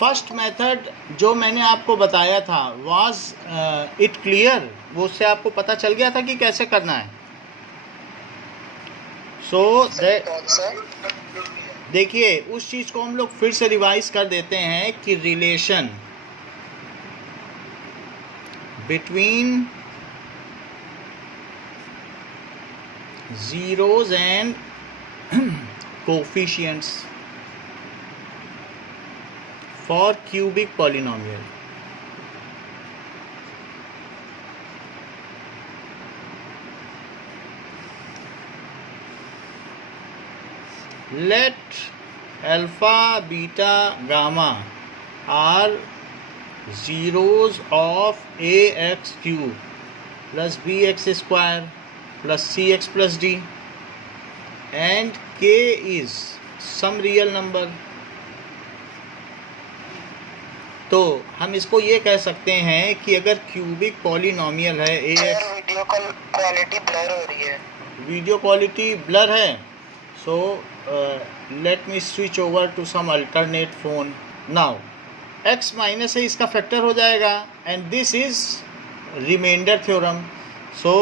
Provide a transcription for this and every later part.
First method जो मैंने आपको बताया था वाज इट क्लियर, वो उससे आपको पता चल गया था कि कैसे करना है। देखिए उस चीज़ को हम लोग फिर से रिवाइज कर देते हैं कि relation between zeros and coefficients for cubic polynomial. Let alpha, beta, gamma are zeros of ax cube plus bx square plus cx plus d and k is some real number. तो हम इसको ये कह सकते हैं कि अगर क्यूबिक पॉलिनोमियल है ax, वीडियो क्वालिटी ब्लर हो रही है, वीडियो क्वालिटी ब्लर है, so let me switch over to some alternate phone now. x minus है, इसका फैक्टर हो जाएगा and this is remainder theorem. So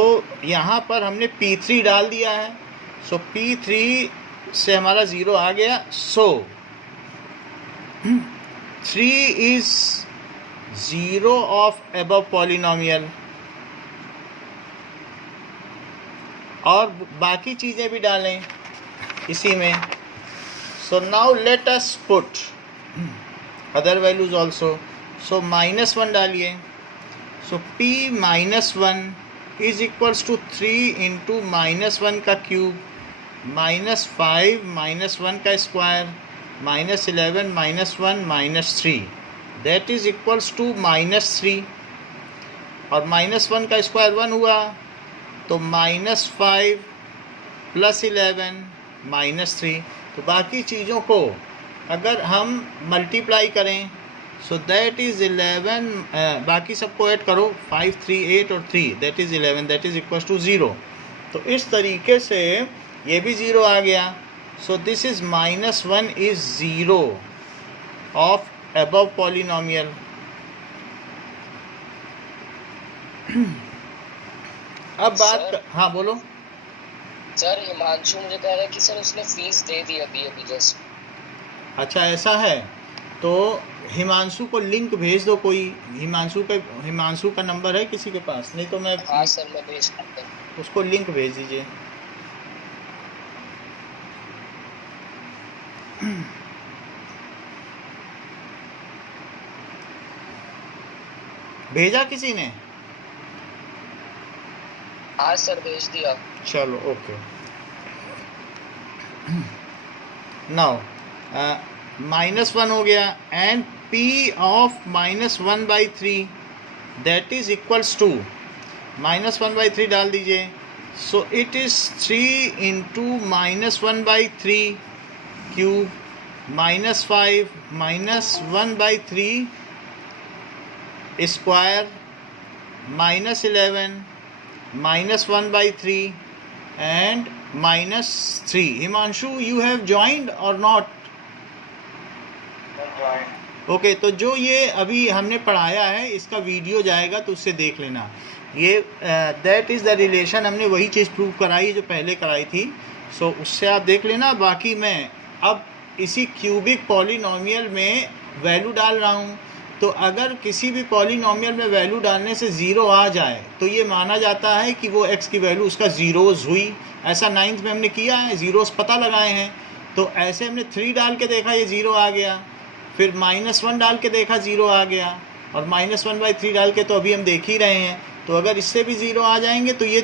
यहाँ पर हमने P3 डाल दिया है, सो P3 से हमारा 0 आ गया. So 3 is 0 of above polynomial और बाकी चीज़ें भी डालें इसी में. So now let us put other values also. So -1 डालिए. So P -1 is equals to 3 into -1 का क्यूब -5 -1 का square -11 -1 -3 that is equals to -3 और -1 का स्क्वायर 1 हुआ तो -5 + 11 -3. तो बाकी चीज़ों को अगर हम मल्टीप्लाई करें सो दैट इज़ 11, बाकी सबको ऐड करो 5 3 8 और 3 that is 11 that is equal to 0. तो इस तरीके से ये भी 0 आ गया. So this is -1 is 0 of above polynomial. अब बात, हाँ बोलो सर. हिमांशु मुझे कह रहा है कि सर उसने फीस दे दी अभी जस्ट. अच्छा ऐसा है, तो हिमांशु को लिंक भेज दो कोई. हिमांशु का नंबर है किसी के पास? नहीं तो मैं, हाँ सर मैं भेज सकता हूँ. उसको लिंक भेज दीजिए. भेजा किसी ने? हाँ सर भेज दिया. चलो ओके. नाउ -1 हो गया and P of -1/3 that is equals to -1/3 डाल दीजिए. So it is 3 into -1/3 cube -5 -1/3 square -11 -1/3 and -3. Himanshu you have joined और नॉट? ओके, तो जो ये अभी हमने पढ़ाया है इसका वीडियो जाएगा तो उससे देख लेना. ये दैट इज़ द रिलेशन, हमने वही चीज़ प्रूव कराई जो पहले कराई थी. सो उससे आप देख लेना. बाकी मैं अब इसी क्यूबिक पॉलिनोमियल में वैल्यू डाल रहा हूँ. तो अगर किसी भी पॉलिनोमियल में वैल्यू डालने से 0 आ जाए तो ये माना जाता है कि वो x की वैल्यू उसका ज़ीरोज़ हुई. ऐसा 9th में हमने किया है, ज़ीरोज़ पता लगाए हैं. तो ऐसे हमने 3 डाल के देखा ये 0 आ गया, फिर -1 डाल के देखा 0 आ गया, और -1/3 डाल के तो अभी हम देख ही रहे हैं. तो अगर इससे भी 0 आ जाएंगे तो ये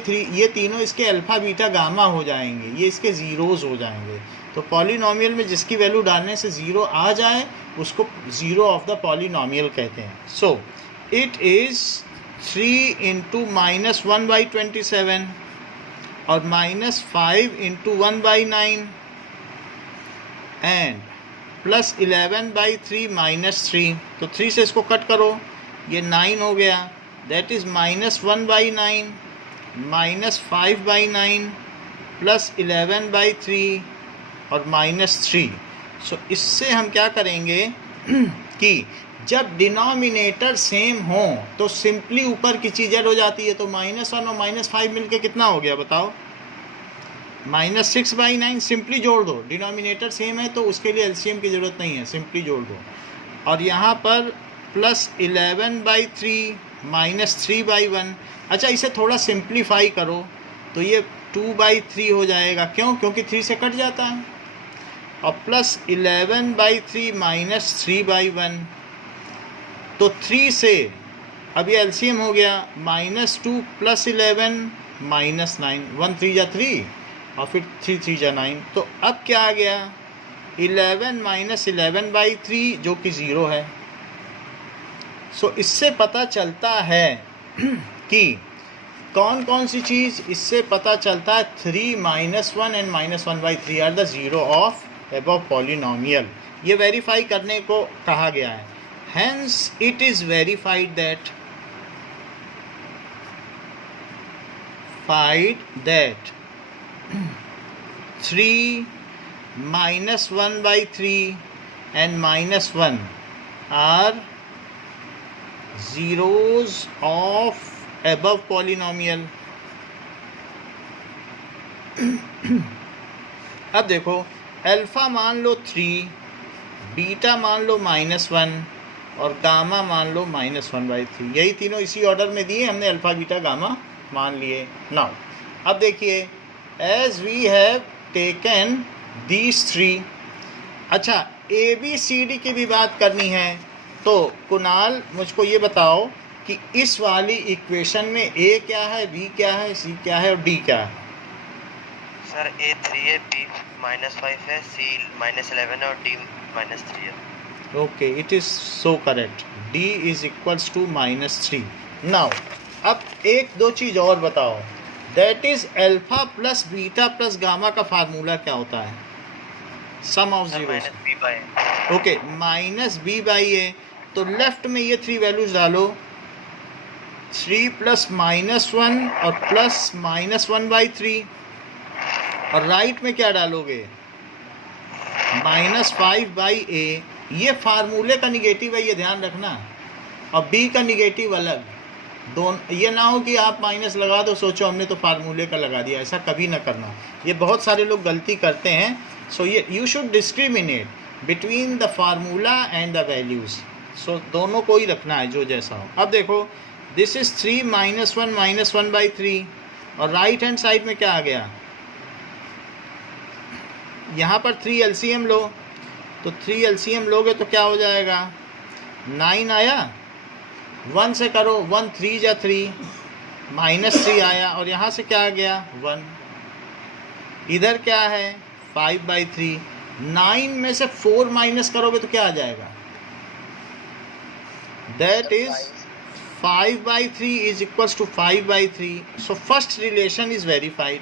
तीनों इसके अल्फ़ा बीटा गामा हो जाएंगे, ये इसके ज़ीरोज़ हो जाएंगे. तो पॉलिनोमियल में जिसकी वैल्यू डालने से 0 आ जाए उसको 0 ऑफ द पॉलिनोमियल कहते हैं. सो इट इज़ 3 इंटू -1/27 और -5 इंटू 1/9 एंड +11/3 -3. तो 3 से इसको कट करो, ये 9 हो गया. दैट इज़ -1/9 -5/9 +11/3 और -3. सो इससे हम क्या करेंगे कि जब डिनोमिनेटर सेम हो तो सिंपली ऊपर की चीज़ ऐड हो जाती है। तो -1 और -5 मिलके कितना हो गया बताओ? -6/9। सिंपली जोड़ दो, डिनोमिनेटर सेम है तो उसके लिए एलसीएम की ज़रूरत नहीं है, सिंपली जोड़ दो। और यहाँ पर +11/3 -3/1। अच्छा, इसे थोड़ा सिंप्लीफाई करो तो ये 2/3 हो जाएगा। क्यों? क्योंकि 3 से कट जाता है। और +11/3 -3/1, तो 3 से अब ये एलसीएम हो गया, -2 + 11 -9, 1 3 जा 3 और फिर 3 3 जा 9। तो अब क्या आ गया? 11 - 11/3 जो कि 0 है। सो इससे पता चलता है कि कौन कौन सी चीज़, इससे पता चलता है 3 - 1 and -1/3 are the zero of above polynomial. ये वेरीफाई करने को कहा गया है। Hence it is verified that 3 - 1/3 and -1 are zeros of above polynomial। अब देखो, अल्फ़ा मान लो 3, बीटा मान लो -1 और गामा मान लो -1/3। यही तीनों इसी ऑर्डर में दिए हमने, अल्फ़ा बीटा गामा मान लिए। नाउ अब देखिए, as we have taken these 3। अच्छा, ABCD की भी बात करनी है तो कुणाल मुझको ये बताओ कि इस वाली इक्वेशन में A क्या है, B क्या है, C क्या है और D क्या है? सर A 3 है, B -5 है, C -11 है और D -3 है। Okay, it is so correct. D is equals to -3। Now अब एक दो चीज़ और बताओ, that is alpha plus beta plus gamma का फार्मूला क्या होता है? Sum of zeros. Okay, -b/a। तो लेफ्ट में ये 3 वैल्यूज डालो, 3 + -1 और +-1/3। और राइट में क्या डालोगे? -5/a। ये फार्मूले का निगेटिव है, ये ध्यान रखना। और b का निगेटिव अलग। दोनों, ये ना हो कि आप माइनस लगा दो, सोचो हमने तो फार्मूले का लगा दिया। ऐसा कभी ना करना, ये बहुत सारे लोग गलती करते हैं। सो ये you should discriminate between the formula and the values. So दोनों को ही रखना है, जो जैसा हो। अब देखो, दिस इज़ 3 - 1 -1/3 और राइट हैंड साइड में क्या आ गया? यहाँ पर 3 एलसीएम लो, तो 3 एलसीएम लोगे तो क्या हो जाएगा? 9 आया। 1 से करो, 1 3 जा 3, -3 आया। और यहाँ से क्या आ गया? 1। इधर क्या है? 5/3। 9 में से 4 माइनस करोगे तो क्या आ जाएगा? That is 5/3 is equals to 5/3। So first relation is verified,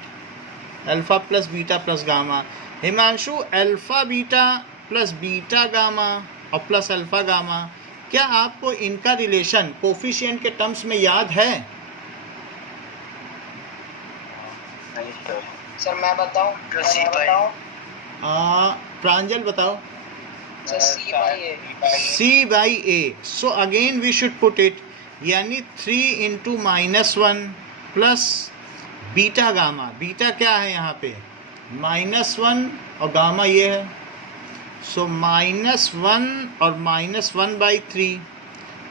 alpha plus beta plus gamma. Himanshu, alpha beta plus beta gamma और प्लस अल्फा गामा, क्या आपको इनका रिलेशन कोफिशिएंट के टर्म्स में याद है? सर मैं बताऊं? प्रांजल बताओ। Sir C/A। So again we should put it, यानी 3 × -1 प्लस बीटा गामा। बीटा क्या है यहाँ पे? -1 और गामा ये है। सो -1 और -1/3।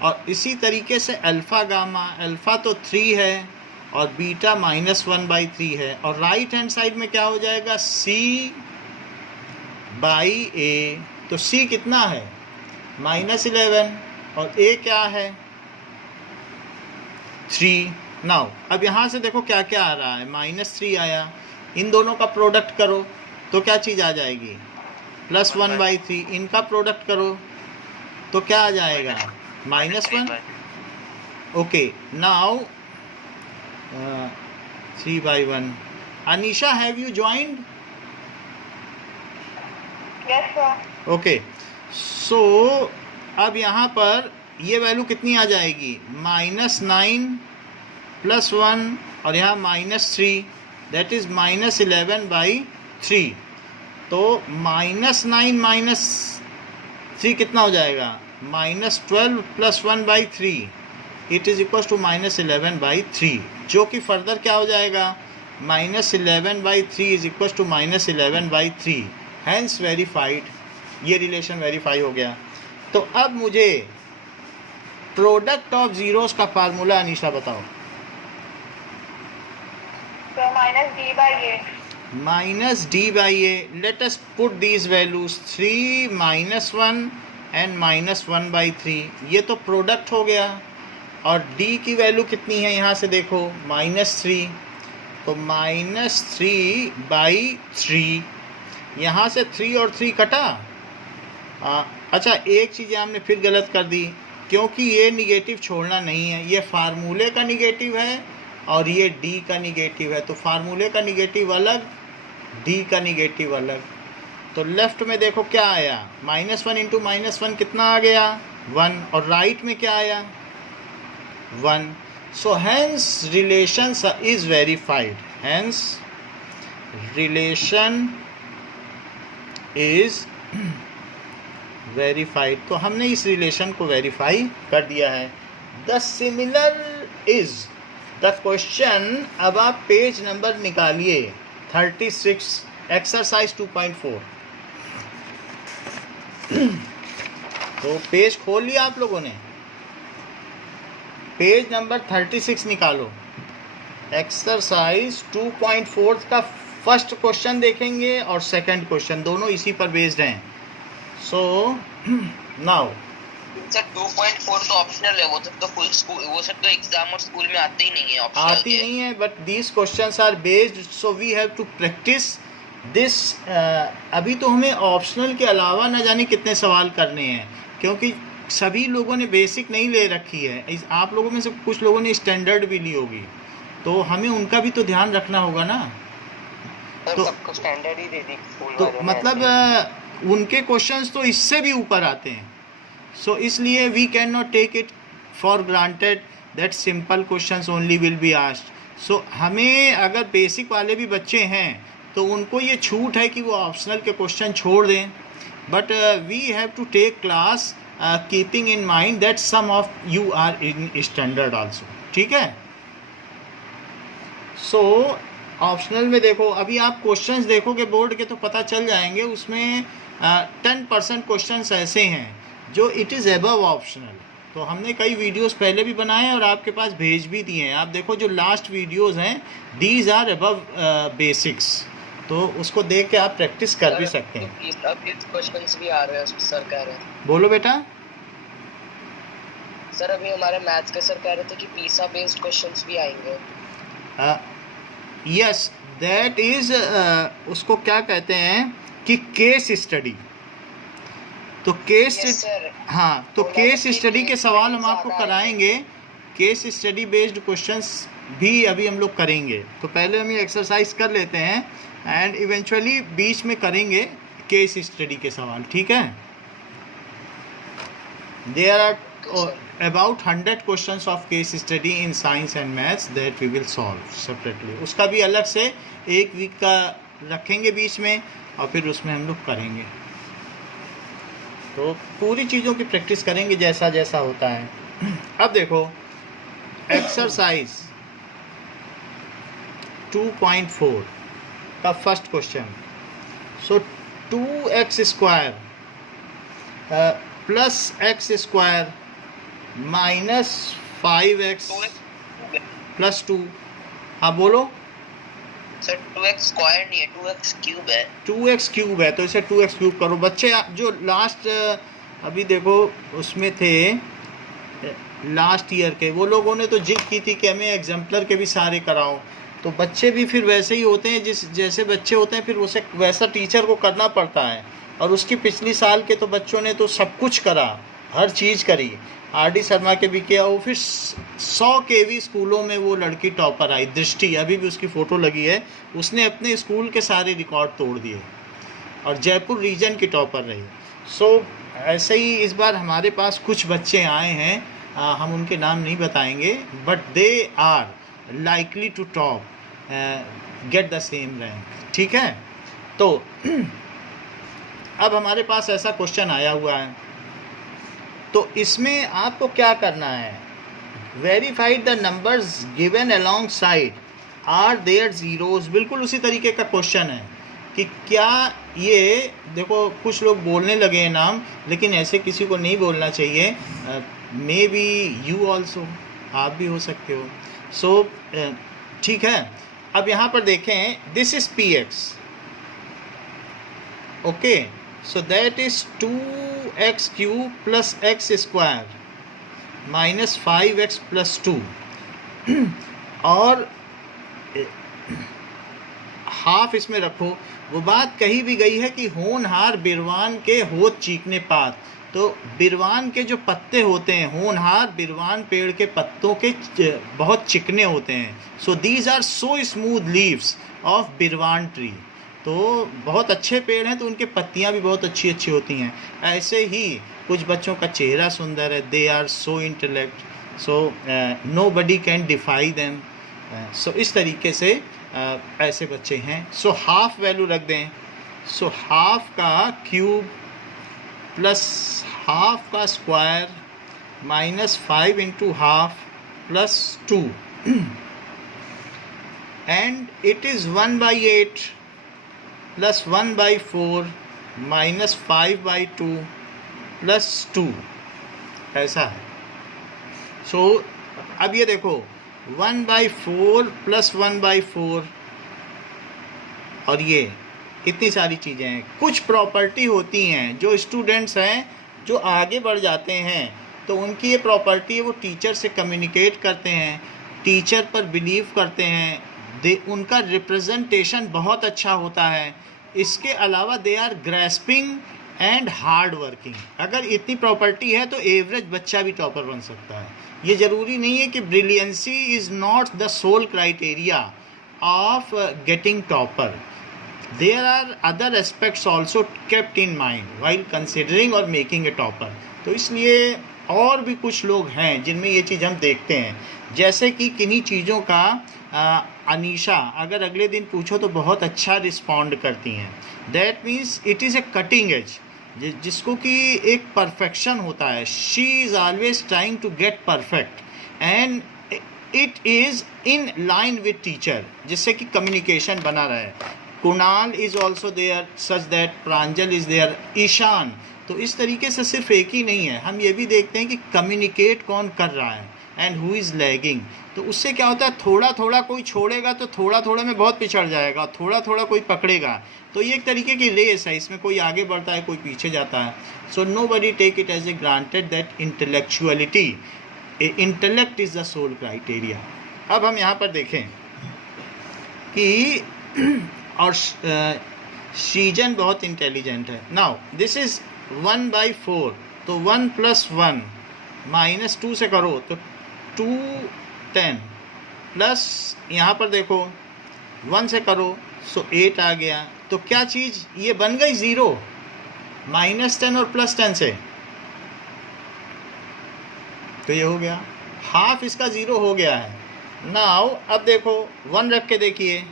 और इसी तरीके से अल्फ़ा गामा, अल्फ़ा तो 3 है और बीटा -1/3 है। और राइट हैंड साइड में क्या हो जाएगा? C/A। तो C कितना है? -11 और A क्या है? 3। नाउ अब यहाँ से देखो क्या क्या आ रहा है। -3 आया, इन दोनों का प्रोडक्ट करो तो क्या चीज़ आ जाएगी? +1/3। इनका प्रोडक्ट करो तो क्या आ जाएगा? -1। Okay, now 3/1। Anisha, have you joined? Yes, sir. Okay, so अब यहाँ पर ये वैल्यू कितनी आ जाएगी? -9 + 1 और यहाँ -3, दैट इज़ -11/3। तो -9 -3 कितना हो जाएगा? -12 + 1/3 इट इज़ इक्वल टू -11/3, जो कि फर्दर क्या हो जाएगा? -11/3 is equal to -11/3, hence verified. ये रिलेशन वेरीफाई हो गया। तो अब मुझे प्रोडक्ट ऑफ जीरोस का फार्मूला अनीशा बताओ। So -d/a. -d/a, let us put these values 3 -1 and -1/3, ये तो प्रोडक्ट हो गया। और d की वैल्यू कितनी है यहाँ से देखो, -3, तो -3/3, यहाँ से 3 और 3 कटा। अच्छा, एक चीज़ हमने फिर गलत कर दी, क्योंकि ये निगेटिव छोड़ना नहीं है, ये फार्मूले का निगेटिव है और ये d का निगेटिव है, तो फार्मूले का निगेटिव अलग, d का निगेटिव अलग। तो लेफ्ट में देखो क्या आया, -1 × -1 कितना आ गया? 1, और राइट में क्या आया? 1। So hence relation is verified, hence relation is verified. तो हमने इस रिलेशन को वेरीफाई कर दिया है। The similar is the question. अब आप पेज नंबर निकालिए 36, एक्सरसाइज 2.4। तो पेज खोल लिया आप लोगों ने, पेज नंबर 36 निकालो। एक्सरसाइज 2.4 का फर्स्ट क्वेश्चन देखेंगे और सेकंड क्वेश्चन, दोनों इसी पर बेस्ड हैं। सो नाउ सर 2.4 तो ऑप्शनल है, वो सब तो फुल स्कूल, वो सब तो एग्जाम और स्कूल में आते ही नहीं है, ऑप्शनल आती नहीं है, but these questions are based, so we have to practice this. अभी तो हमें ऑप्शनल के अलावा न जाने कितने सवाल करने हैं, क्योंकि सभी लोगों ने बेसिक नहीं ले रखी है। आप लोगों में से कुछ लोगों ने स्टैंडर्ड भी ली होगी, तो हमें उनका भी तो ध्यान रखना होगा ना। तो सबको स्टैंडर्ड ही दे दी स्कूल तो वालों ने। मतलब उनके क्वेश्चंस तो इससे भी ऊपर आते हैं। सो इसलिए we can not take it for granted that simple questions only will be asked. So हमें अगर बेसिक वाले भी बच्चे हैं तो उनको ये छूट है कि वो ऑप्शनल के क्वेश्चन छोड़ दें, but we have to take class keeping in mind that some of you are in standard also, ठीक है। सो ऑप्शनल में देखो, अभी आप क्वेश्चंस देखोगे बोर्ड के तो पता चल जाएंगे, उसमें 10% क्वेश्चंस ऐसे हैं जो इट इज़ एबव ऑप्शनल। तो हमने कई वीडियोस पहले भी बनाए हैं और आपके पास भेज भी दिए हैं। आप देखो जो लास्ट वीडियोस हैं, दीज आर अबव बेसिक्स, तो उसको देख के आप प्रैक्टिस कर भी सकते हैं। अब इस क्वेश्चंस भी आ रहे हैं, सर कह रहे हैं। बोलो बेटा। सर अभी हमारे मैथ्स के सर कह रहे थे कि पीसा बेस्ड क्वेश्चंस भी आएंगे। यस, दैट इज़ उसको क्या कहते हैं कि केस स्टडी। तो केस हाँ, तो केस स्टडी के सवाल हम आपको कराएंगे, केस स्टडी बेस्ड क्वेश्चंस भी अभी हम लोग करेंगे। तो पहले हम ये एक्सरसाइज कर लेते हैं एंड इवेंचुअली बीच में करेंगे केस स्टडी के सवाल, ठीक है। There are about 100 questions of case study in science and maths that we will solve separately। उसका भी अलग से एक वीक का रखेंगे बीच में और फिर उसमें हम लोग करेंगे। तो पूरी चीज़ों की प्रैक्टिस करेंगे जैसा जैसा होता है। अब देखो एक्सरसाइज 2.4 का फर्स्ट क्वेश्चन। सो 2x² plus x² minus 5x plus 2। हाँ बोलो सर 2x स्क्वायर नहीं है, 2x क्यूब है। 2x क्यूब है, तो इसे 2x क्यूब करो। बच्चे जो लास्ट अभी देखो उसमें थे लास्ट ईयर के, वो लोगों ने तो जिद की थी कि हमें एग्जाम्पलर के भी सारे कराओ। तो बच्चे भी फिर वैसे ही होते हैं, जैसे बच्चे होते हैं फिर उसे वैसा टीचर को करना पड़ता है। और उसकी पिछली साल के तो बच्चों ने तो सब कुछ करा, हर चीज़ करी। आर.डी. शर्मा के भी किया। वो फिर 100 KV स्कूलों में वो लड़की टॉपर आई, दृष्टि, अभी भी उसकी फ़ोटो लगी है। उसने अपने स्कूल के सारे रिकॉर्ड तोड़ दिए और जयपुर रीजन की टॉपर रही। सो ऐसे ही इस बार हमारे पास कुछ बच्चे आए हैं, हम उनके नाम नहीं बताएंगे, but they are likely to top, get the same rank, ठीक है। तो अब हमारे पास ऐसा क्वेश्चन आया हुआ है, तो इसमें आपको क्या करना है, verified the numbers given alongside are their zeros. बिल्कुल उसी तरीके का क्वेश्चन है कि क्या ये, देखो कुछ लोग बोलने लगे हैं नाम, लेकिन ऐसे किसी को नहीं बोलना चाहिए। मे बी यू ऑल्सो, आप भी हो सकते हो। सो ठीक है, अब यहाँ पर देखें, this is P x, okay, so that is 2x cube plus x square minus 5x plus 2 और हाफ इसमें रखो। वो बात कही भी गई है कि होनहार बिरवान के होत चीकने पात, तो बिरवान के जो पत्ते होते हैं, होनहार बिरवान पेड़ के पत्तों के बहुत चिकने होते हैं। So these are so smooth leaves of बिरवान ट्री, तो बहुत अच्छे पेड़ हैं, तो उनके पत्तियां भी बहुत अच्छी अच्छी होती हैं। ऐसे ही कुछ बच्चों का चेहरा सुंदर है, they are so intellect, so nobody can defy them. So इस तरीके से ऐसे बच्चे हैं। सो हाफ वैल्यू रख दें, सो हाफ का क्यूब प्लस हाफ का square minus 5 into half plus 2 and it is 1/8 plus 1/4 minus 5/2 plus 2, ऐसा है। सो अब ये देखो 1/4 प्लस 1/4 और ये इतनी सारी चीज़ें हैं। कुछ प्रॉपर्टी होती हैं, जो स्टूडेंट्स हैं जो आगे बढ़ जाते हैं तो उनकी ये प्रॉपर्टी है, वो टीचर से कम्युनिकेट करते हैं, टीचर पर बिलीव करते हैं, उनका रिप्रेजेंटेशन बहुत अच्छा होता है। इसके अलावा they are grasping and hard working. अगर इतनी प्रॉपर्टी है तो एवरेज बच्चा भी टॉपर बन सकता है। ये ज़रूरी नहीं है कि brilliancy is not the sole criteria of getting topper. There are other aspects also kept in mind while considering और मेकिंग ए टॉपर। तो इसलिए और भी कुछ लोग हैं जिनमें ये चीज़ हम देखते हैं, जैसे कि किन्हीं चीज़ों का अनीशा अगर अगले दिन पूछो तो बहुत अच्छा रिस्पॉन्ड करती हैं। That means it is a cutting edge, जिसको कि एक परफेक्शन होता है। She is always trying to get perfect and it is in line with teacher, जिससे कि कम्युनिकेशन बना रहे। Kunal is also there such that Pranjal is there, Ishaan. तो इस तरीके से सिर्फ एक ही नहीं है, हम ये भी देखते हैं कि कम्युनिकेट कौन कर रहा है एंड हु इज़ लैगिंग। तो उससे क्या होता है, थोड़ा थोड़ा कोई छोड़ेगा तो थोड़ा थोड़ा में बहुत पिछड़ जाएगा, थोड़ा थोड़ा कोई पकड़ेगा। तो ये एक तरीके की रेस है, इसमें कोई आगे बढ़ता है कोई पीछे जाता है। So nobody take it as a granted that intellectuality, intellect is the sole criteria. अब हम यहाँ पर देखें कि और सीजन बहुत इंटेलिजेंट है। नाउ दिस इज़ 1/4, तो 1 + 1 माइनस 2 से करो तो 2 10 प्लस यहाँ पर देखो 1 से करो सो 8 आ गया। तो क्या चीज़ ये बन गई 0, -10 और +10 से, तो ये हो गया हाफ, इसका 0 हो गया है। नाउ अब देखो 1 रख के देखिए,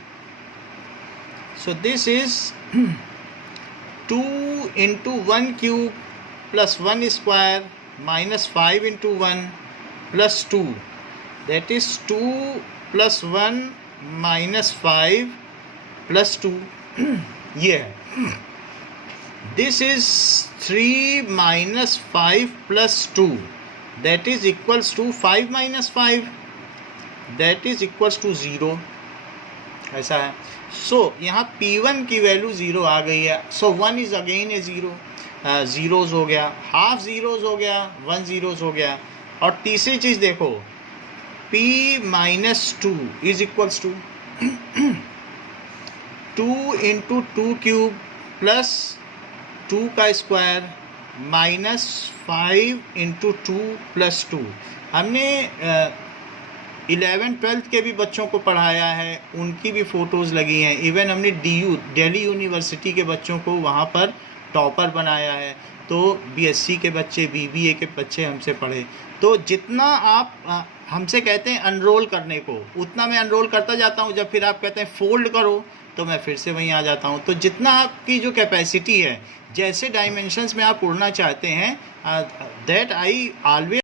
so this is 2 × 1 cube plus 1 square minus 5 × 1 प्लस 2, दैट इज 2 + 1 - 5 + 2 ये है। This is 3 - 5 + 2, that is equals to 5 - 5, that is equals to 0, ऐसा है। सो यहाँ P1 की वैल्यू 0 आ गई है। सो 1 इज़ अगेन ए 0, ज़ीरोज़ हो गया, हाफ ज़ीरोज़ हो गया, 1 ज़ीरोज़ हो गया। और तीसरी चीज़ देखो, P - 2 is equals to 2 × 2 cube plus 2 का स्क्वायर माइनस 5 × 2 + 2। हमने 11th 12th के भी बच्चों को पढ़ाया है, उनकी भी फ़ोटोज़ लगी हैं। इवन हमने दिल्ली यूनिवर्सिटी के बच्चों को वहाँ पर टॉपर बनाया है। तो BSc के बच्चे, BBA के बच्चे हमसे पढ़े। तो जितना आप हमसे कहते हैं अनरोल करने को, उतना मैं अनरोल करता जाता हूँ। जब फिर आप कहते हैं फ़ोल्ड करो तो मैं फिर से वहीं आ जाता हूँ। तो जितना आपकी जो कैपेसिटी है, जैसे डायमेंशंस में आप उड़ना चाहते हैं, दैट आई ऑलवेज